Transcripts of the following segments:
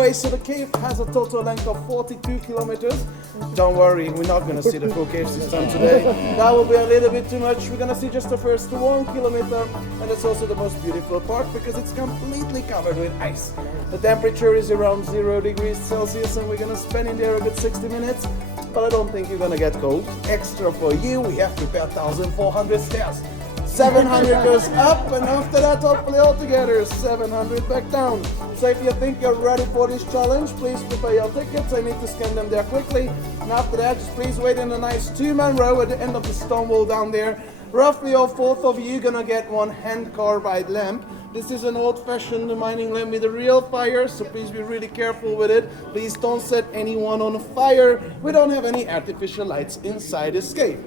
So the cave has a total length of 42 kilometers. Don't worry, we're not going to see the full cave system today. That will be a little bit too much. We're going to see just the first 1 kilometer, and it's also the most beautiful part because it's completely covered with ice. The temperature is around 0 degrees Celsius, and we're going to spend in there a good 60 minutes. But I don't think you're going to get cold. Extra for you, we have prepared 1,400 stairs. 700 goes up, and after that, hopefully altogether, 700 back down. So if you think you're ready for this challenge, please prepare your tickets. I need to scan them there quickly. And after that, just please wait in a nice 2-man row at the end of the stone wall down there. Roughly all 4 of you gonna get 1 hand carbide lamp. This is an old-fashioned mining lamp with a real fire, so please be really careful with it. Please don't set anyone on fire. We don't have any artificial lights inside this cave.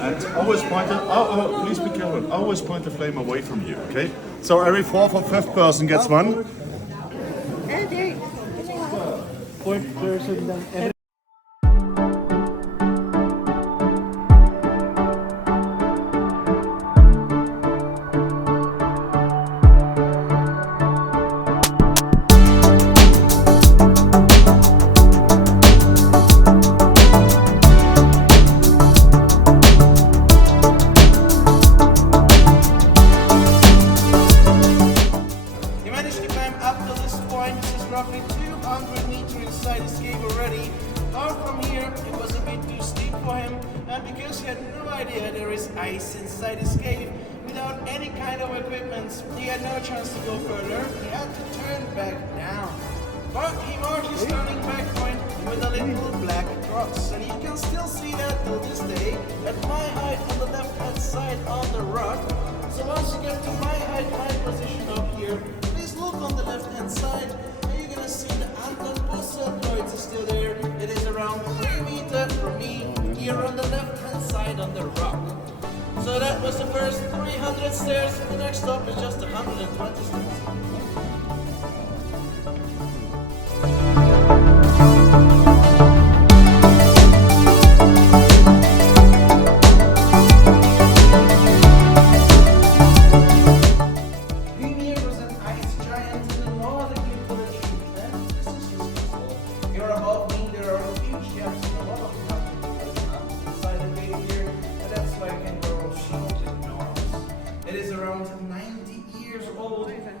And always please be careful, always point the flame away from you, okay? So every 4th or 5th person gets one. Fourth person then. Roughly 200 meters inside this cave already. Far from here, it was a bit too steep for him, and because he had no idea there is ice inside this cave, without any kind of equipment, he had no chance to go further. He had to turn back down. But he marked his turning back point with a little black cross, and you can still see that till this day at my height on the left-hand side of the rock. So once you get to my height, my position up here, please look on the left-hand side. See the Anton is still there. It is around 3 meters from me here on the left hand side on the rock. So that was the first 300 stairs. The next stop is just 120 stairs.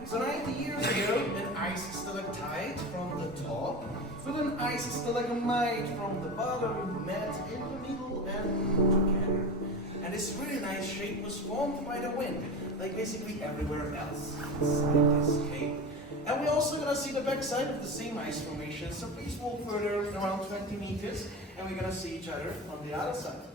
So 90 years ago, an ice stalactite from the top, with an ice stalagmite from the bottom, met in the middle and together. And this really nice shape was formed by the wind, like basically everywhere else inside this cave. And we're also gonna see the back side of the same ice formation, so please walk further around 20 meters, and we're gonna see each other on the other side.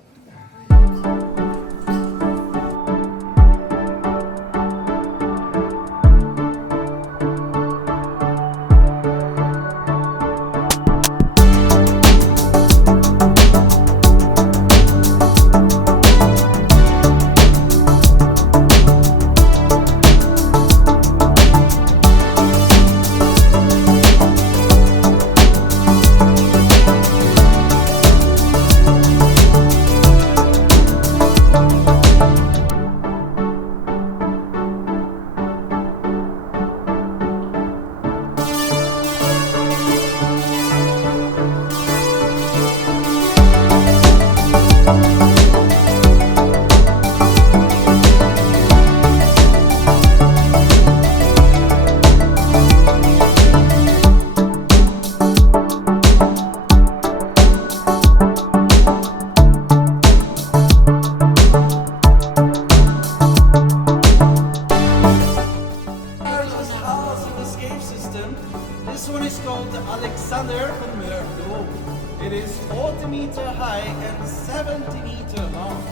It is 40 meters high and 70 meters long.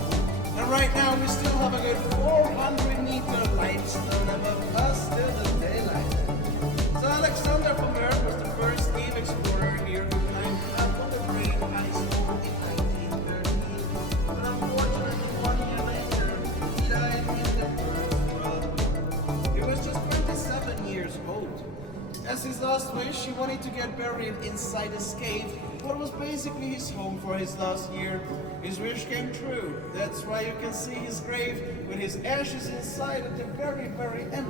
And right now we still have a good 400 meter limestone above us till the daylight. So Alexander von Merck was the first cave explorer here who climbed up on the great ice wall in 1913. But unfortunately 1 year later, he died in the First World War. He was just 27 years old. As his last wish, he wanted to get buried inside this cave, what was basically his home for his last year. His wish came true. That's why you can see his grave with his ashes inside at the very, very end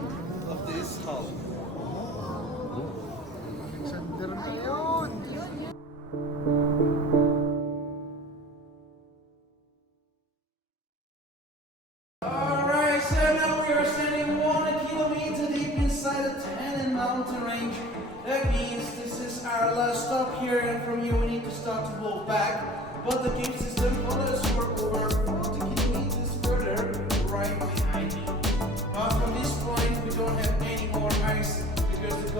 of this hall. our last stop here, and from here we need to start to walk back. But the cave system follows for over 40 kilometers further right behind me. But from this point we don't have any more ice because the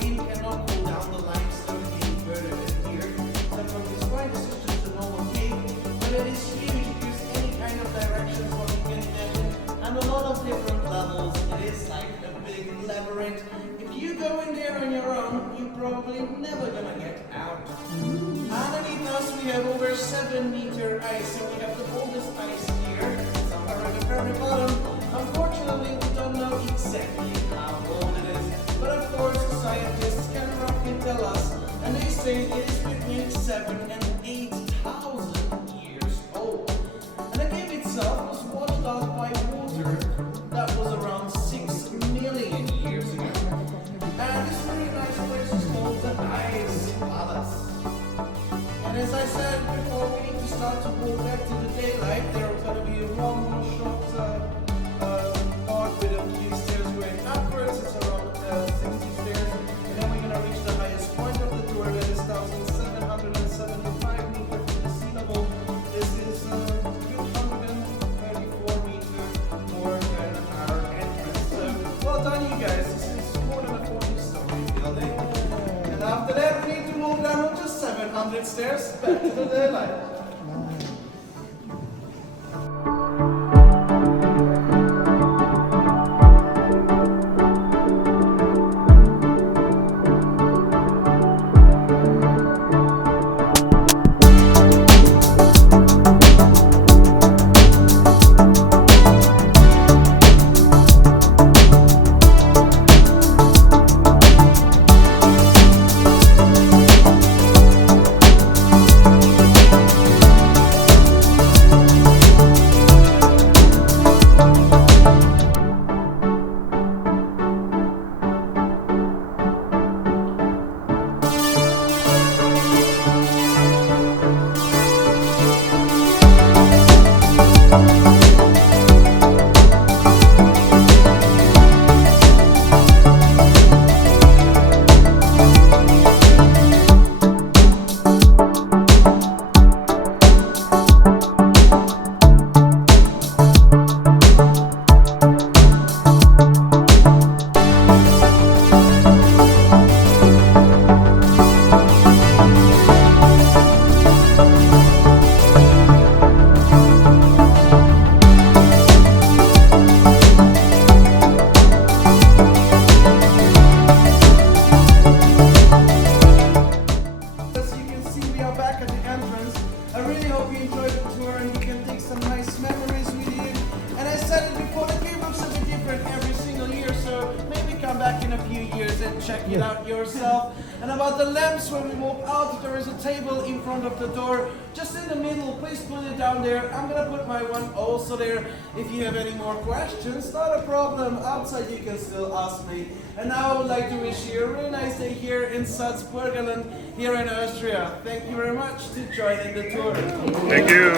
wind cannot pull down the limestone any further than here. So from this point this is just a normal cave, but it is huge because any kind of directions what you can imagine, and a lot of different levels. It is like a big labyrinth. If you go in there on your own, you're probably never gonna get out. Underneath us we have over 7-meter ice, and we have the oldest ice here, somewhere at the very bottom. Unfortunately, we don't know exactly how old it is, but of course scientists can roughly tell us, and they say it is between 7,000 and 8,000 years old. And the cave itself was washed out by water that was around 6 million years ago. And this really nice place is called the Ice Palace. And as I said before, we need to start to walk back to the daylight. There's going to be one more short part with a few stairs going upwards. It's around 60 stairs. And then we're going to reach the highest point of the tour, that is 1,775 meters to the sea level. This is 234 meters more than our entrance. So, well done, you guys. This is more than a 40-story building. And after that, we need to move down to 700 stairs back to the daylight. Check it out yourself. And about the lamps, when we walk out, there is a table in front of the door, just in the middle. Please put it down there. I'm gonna put my one also there. If you have any more questions, not a problem. Outside you can still ask me. And now I would like to wish you a really nice day here in Salzburgerland, here in Austria. Thank you very much to join in the tour. Thank you.